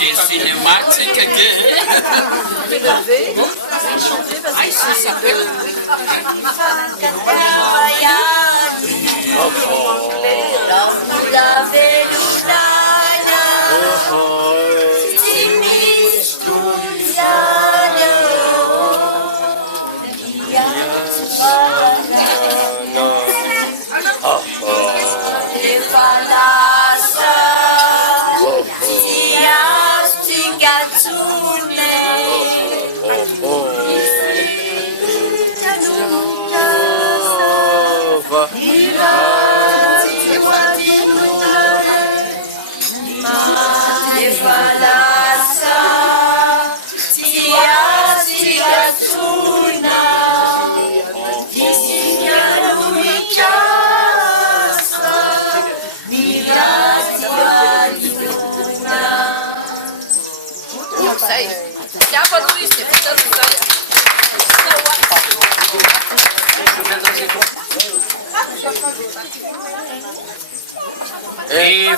Mijery cinéma tsika ke.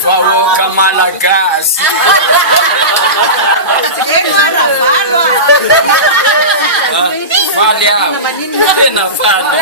Vahoaka malagasy. Faly aho, tena faly.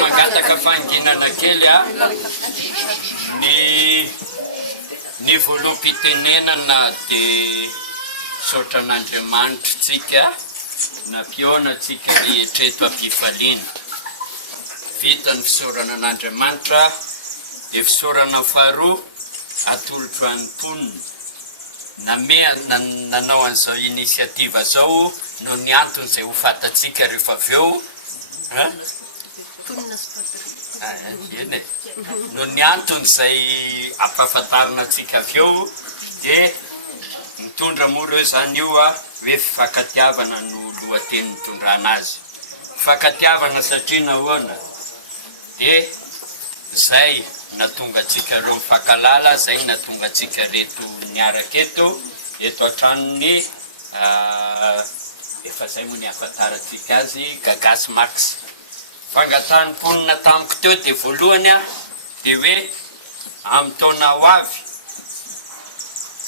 Mangataka fanginana kely a ny voaloham-pitenenana dia saotran'Andriamanitra tsika nampiona tsika rehetreto am-pifaliana. Vita ny fisaorana an'Andriamanitra dia fisaorana faharoa atolotro an'ny mponina. Nanao an'izao inisiativa zao no ny antony izay ho fatatsika rehefa avy eo. No ny antony izay ampahafantarina atsika avy eo dia mitondra moa reo zany io hoe fifankatiavana no lohateny mitondrana azy. Fifankatiavana satria nahoana dia zay natonga atsika reo mifankalala, zay natonga atsika reto niaraka eto an-tranony efa zay moa ny ahafantarantsika azy Gagasy Max. Fangatahany mponina tamiko teo dia voalohany dia hoe amin'ny taona ho avy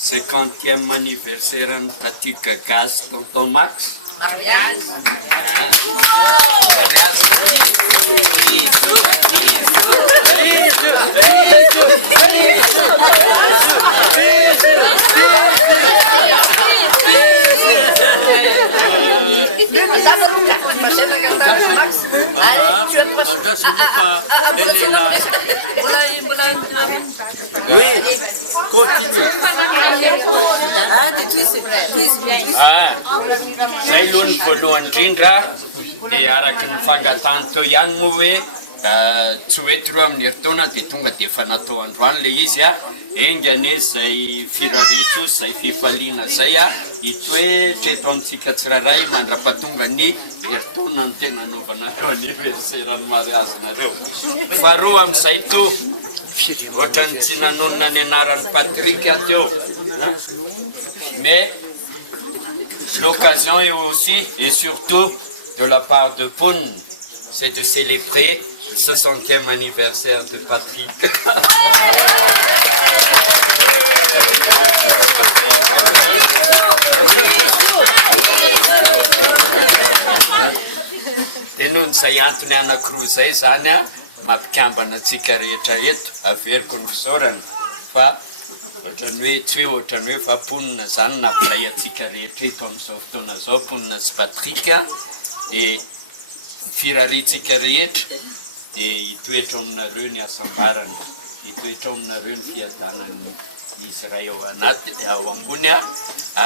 50e anniversaire ny Taty Gagasy Tonton Max. Zay aloha ny voalohany indrindra dia araky ny fangatahany teo ihany moa hoe tsy hoety roa amin'ny herintaona dia tonga dia efa natao androany le izy engany zay firaritso zay fifaliana zay hito hoe treto amintsika tsiraray mandra-pahatonga ny herintaona ny tena anaovanareo anniversaire ny mariazinareo. Faharoa amin'izay to ohatrany tsy nanonona ny anaran'ny Patrick teo, mais l'occasion est aussi et surtout de la part de Poun, c'est de célébrer le 60e anniversaire de Patrick. Dia noho izay antony anankiroa izay zany mampikambana antsika rehetra eto averiko ny fisaorana fa ohatrany hoe tsy hoe ohatrany hoe fa mponina zany nampilay atsika rehetra eto amin'izao fotoana zao mponina sy Patrick dia firaritsika rehetra dia hitoetra aminareo ny asambarana, hitoetra aminareo ny fiadanany izy ray ao anaty ao ambony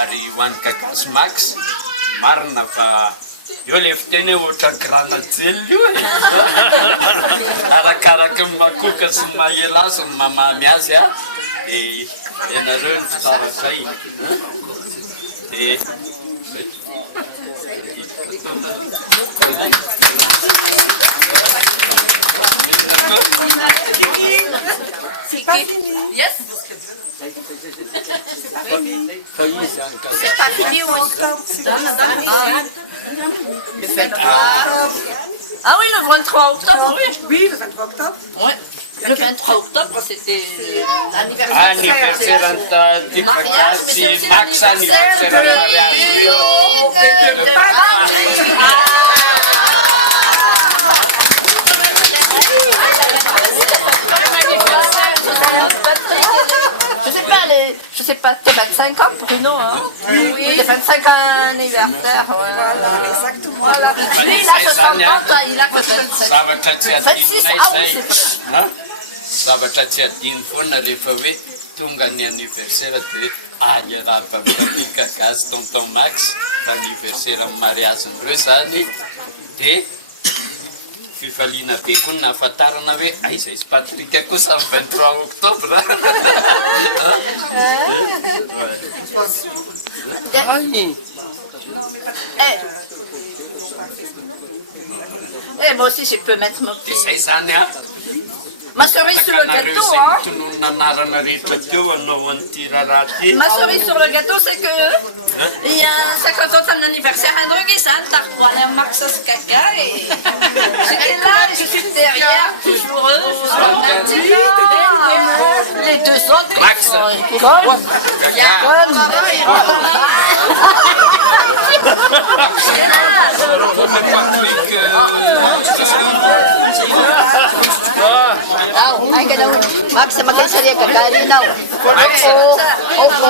ary ho an'ny Gagasy Max marina fa io le fiteny hoe ohatra granadjely io arakaraky ny makoka sy ny mahela sy ny mamamy azy dia ianareo ny fitsara zay dia Yes. C'est pas fini, oui. Le 23. Ah oui, le 23 octobre, oui. Oui, le 23 octobre. Ouais. Le 23 octobre, c'était l'anniversaire. Anniversaire di Mariage, mais c'est aussi Max, anniversaire l'anniversaire de Je sais pas, t'as 25 ans, Bruno, hein? Oui. T'as 25 ans anniversaire, Voilà, exactement. Voilà. Lui, il a 60 ans, toi, il a que 27. Zavatra tsy 26, adinonay ah oui, zay. c'est Ha? Zavatra tsy adino foana rehefa hoe tonga ny anniversaire dia any araba mika gazy tonton Max fa anniversaire amin'ny mariazin'ireo zany dia fifaliana be koa ny nahafantarana hoe aiza izy Patrika kosa amin'ny 23 octobre. Moi aussi, je peux mettre mon Dia petit... izay zany a Ma cerise sur le gâteau, hein? tonono anarana rehetra teo anao an'ity raharaha ty. Ma cerise sur le gâteau, c'est que il y a 50 ans d'anniversaire à Druguisan, t'as Max Kaka et j'étais là, je suis derrière, toujours eux, les deux autres, Max. ils rigolent. Ay, ganun. Max, magkasali ka kali now. Opo.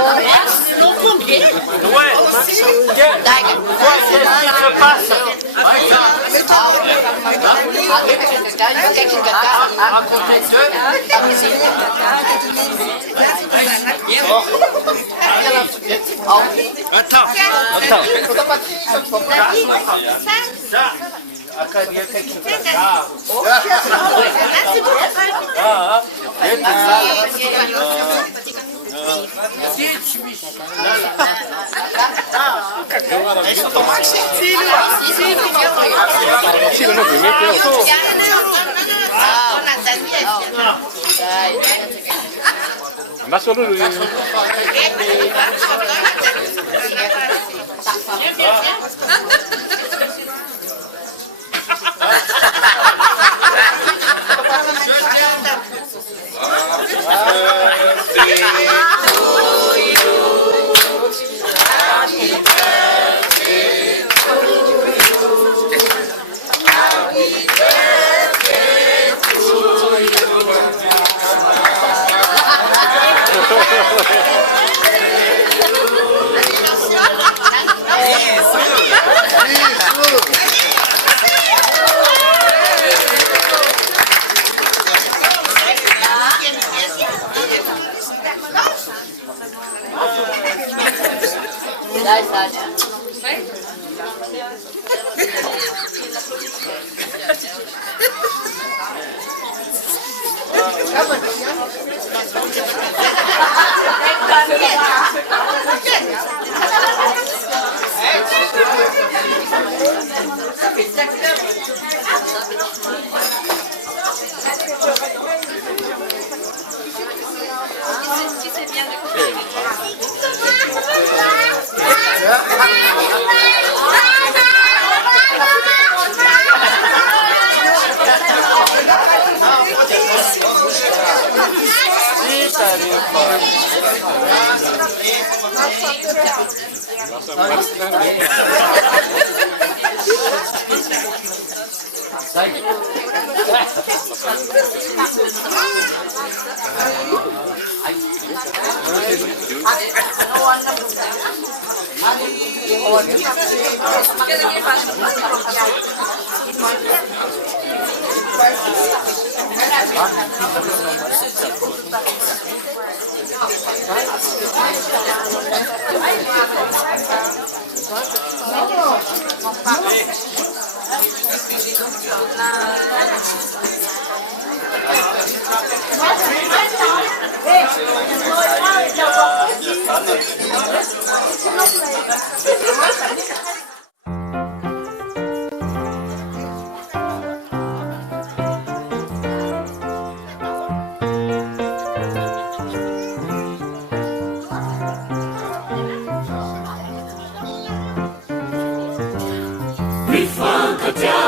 Ma solo lui.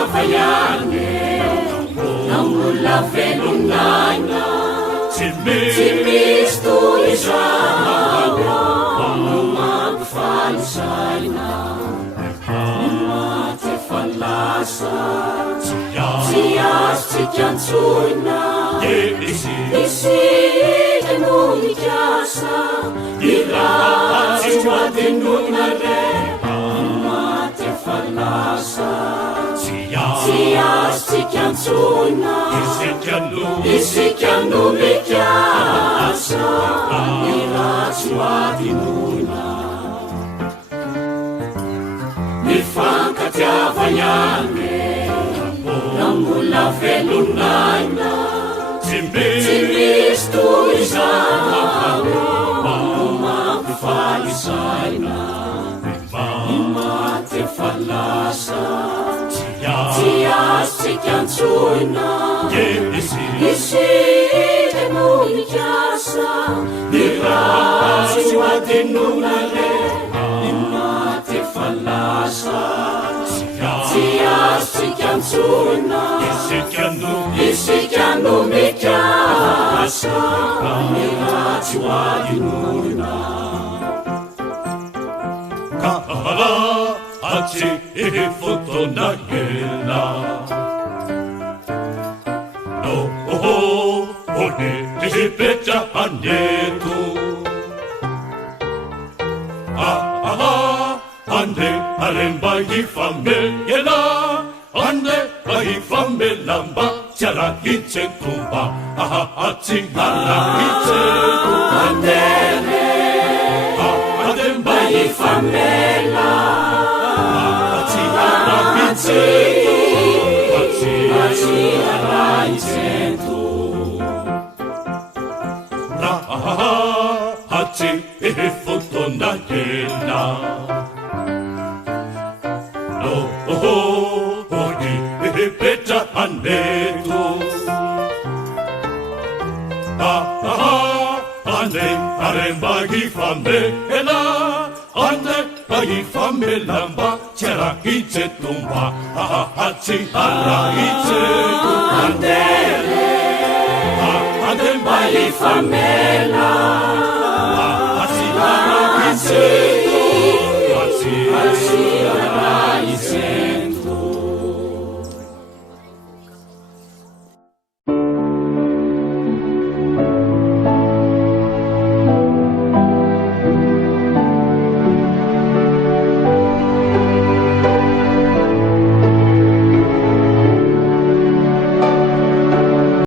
avayane namula velungaina Timisto izana magfalsaina mate falasa Tias tikansuina isi enunikasa ira tiwadinunare mate falasa Tias tikansuina isi kanumikasa ira tiwadinuna Nifankatiavayane namula velungaina Timisto izana magfalisaina mate falasa Tias tikansuina isi enunikasa niratiwadinunare mate falasa Tias tikansuina isi kanumikasa niratiwadinuna Kahala ati ifutonagela No one tihipeta anetu Ande aremba ifamela Ande aifamelamba Tiara hitsekumba Ati ala hitsekumba Andere Ademba ifamela Ati ala hitsekumba Ati ala hitsekumba Ati ifutonagela Peta anetu Ande aremba ifamela Ande aifamelamba Tiara hitsetumba Ati ala hitsetumba Andere Ademba ifamela Ati ala hitsetumba